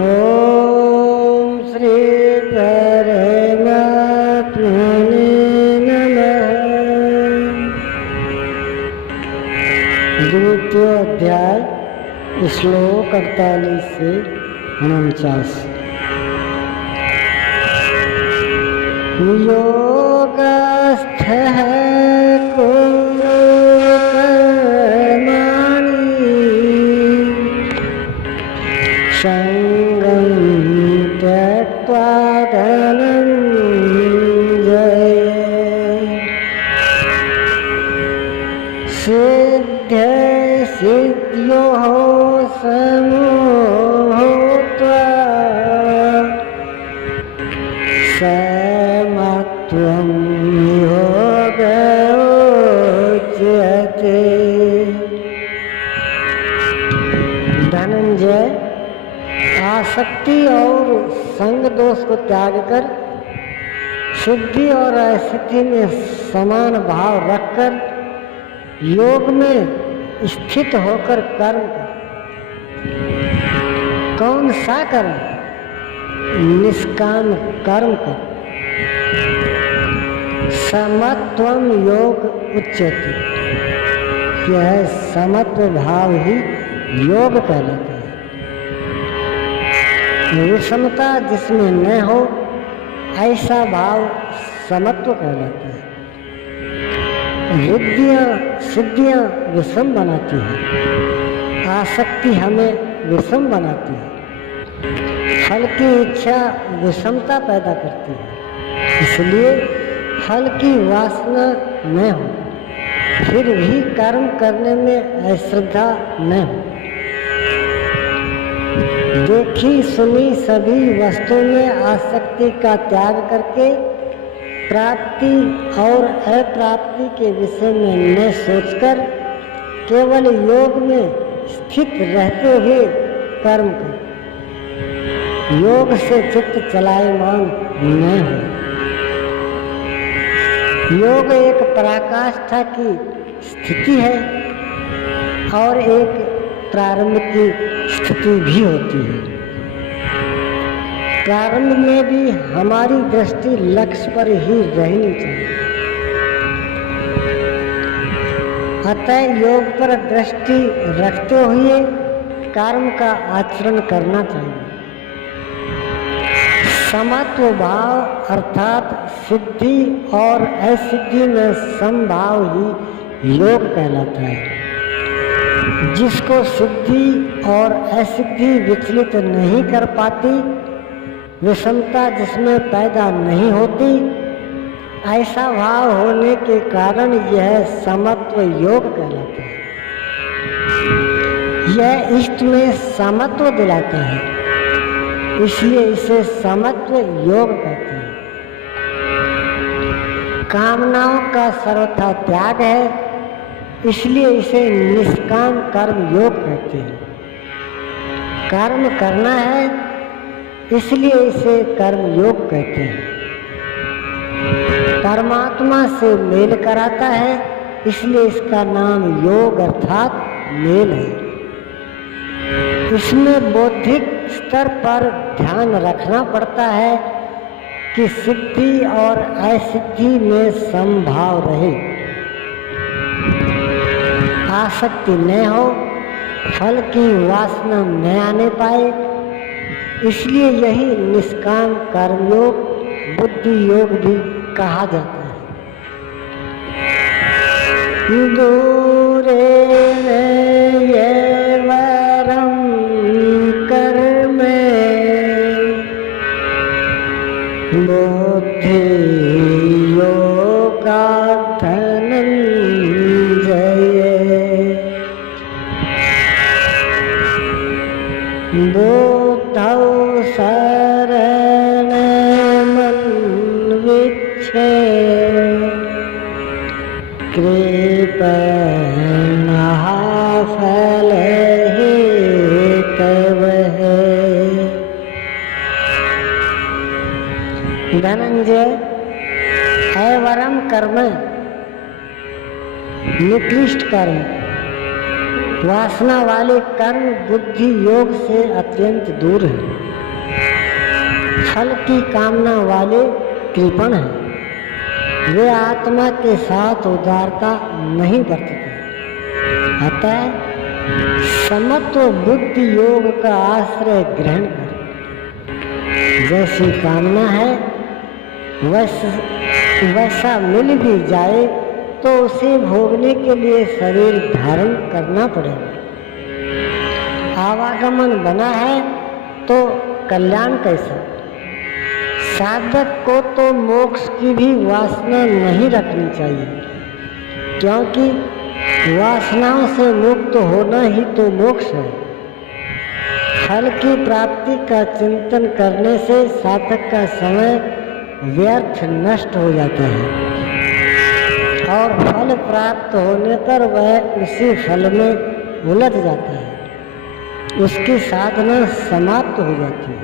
ओम श्री परमात्मने नमः। द्वितीय अध्याय श्लोक 48 से 49। योगस्थः कुरु कर्माणि संगं त्यक्त्वा धनञ्जय सिद्ध्योः समो भूत्वा समत्वं योगोच्यते। धनंजय, आसक्ति और संग दोष को त्याग कर सिद्धि और असिद्धि में समान भाव रखकर योग में स्थित होकर कर्म कर। कौन सा कर्म? निष्काम कर्म कर। समत्वम योग उच्यते। यह समत्व भाव ही योग कहलाता है। विषमता जिसमें न हो ऐसा भाव समत्व कहलाता है। रिद्धियाँ सिद्धियाँ विषम बनाती हैं, आसक्ति हमें विषम बनाती है, फल की इच्छा विषमता पैदा करती है। इसलिए फल की वासना न हो, फिर भी कर्म करने में अश्रद्धा न हो। देखी सुनी सभी वस्तुओं में आसक्ति का त्याग करके प्राप्ति और अप्राप्ति के विषय में न सोचकर केवल योग में स्थित रहते हुए कर्म कर। योग से चित्त चलायमान न हो। योग एक पराकाष्ठा की स्थिति है और एक प्रारंभ की स्थिति भी होती है। प्रारंभ में भी हमारी दृष्टि लक्ष्य पर ही रहनी चाहिए। अतः योग पर दृष्टि रखते हुए कर्म का आचरण करना चाहिए। समत्व भाव अर्थात सिद्धि और असिद्धि में समभाव ही योग कहलाता है। जिसको सिद्धि और असिद्धि विचलित नहीं कर पाती, विषमता जिसमें पैदा नहीं होती, ऐसा भाव होने के कारण यह समत्व योग कहलाता है। यह इष्ट में समत्व दिलाता है, इसलिए इसे समत्व योग कहते हैं। कामनाओं का सर्वथा त्याग है, इसलिए इसे निष्काम कर्म योग कहते हैं। कर्म करना है, इसलिए इसे कर्म योग कहते हैं। परमात्मा से मेल कराता है, इसलिए इसका नाम योग अर्थात मेल है। इसमें बौद्धिक स्तर पर ध्यान रखना पड़ता है कि सिद्धि और असिद्धि में समभाव रहे, आसक्ति न हो, फल की वासना न आने पाए। इसलिए यही निष्काम कर्मयोग बुद्धि योग भी कहा जाता है। दूरे ये वरम कर्मे बुद्धि योगा धनंजय। बुद्धौ शरणमन्विच्छे कृपणः फलहेतवः। धनंजय, अवरम कर्म निकृष्ट कर्म वासना वाले कर्म बुद्धि योग से अत्यंत दूर है। फल की कामना वाले कृपण हैं। वे आत्मा के साथ उदारता नहीं बरतते। अतः समत्व बुद्धि योग का आश्रय ग्रहण कर। जैसी कामना है वैसा मिल भी जाए तो उसे भोगने के लिए शरीर धारण करना पड़ेगा। आवागमन बना है तो कल्याण कैसा। साधक को तो मोक्ष की भी वासना नहीं रखनी चाहिए, क्योंकि वासनाओं से मुक्त होना ही तो मोक्ष है। फल की प्राप्ति का चिंतन करने से साधक का समय व्यर्थ नष्ट हो जाता है और फल प्राप्त होने पर वह उसी फल में उलझ जाता है। उसकी साधना समाप्त हो जाती है।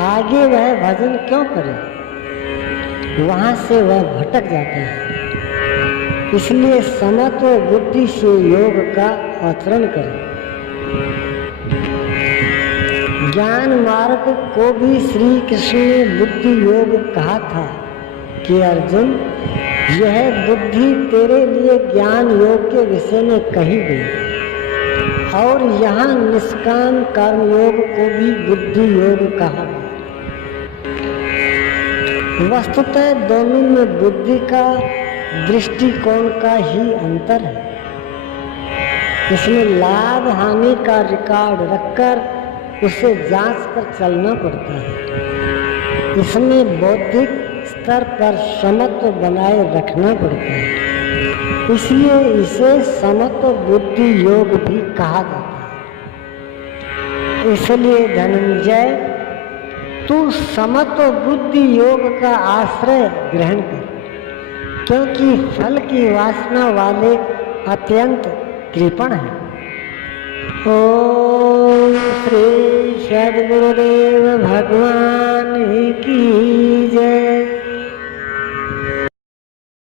आगे वह भजन क्यों करे, वहाँ से वह भटक जाता है। इसलिए समत्व बुद्धि से योग का आचरण करें। ज्ञान मार्ग को भी श्री कृष्ण ने बुद्धि योग कहा था कि अर्जुन, यह बुद्धि तेरे लिए ज्ञान योग के विषय में कही गई। और यहाँ निष्काम कर्म योग को भी बुद्धि योग कहा गया। वस्तुतः दोनों में बुद्धि का दृष्टिकोण का ही अंतर है। इसमें लाभ हानि का रिकॉर्ड रखकर उसे जांच कर चलना पड़ता है। इसमें बौद्धिक स्तर पर समत्व बनाए रखना पड़ता है। इसलिए इसे समत्व बुद्धि योग भी कहा जाता है। इसलिए धनंजय, तू समत्व बुद्धि योग का आश्रय ग्रहण कर, क्योंकि फल की वासना वाले अत्यंत कृपण हैं। ओम श्री सद्गुरुदेव भगवान की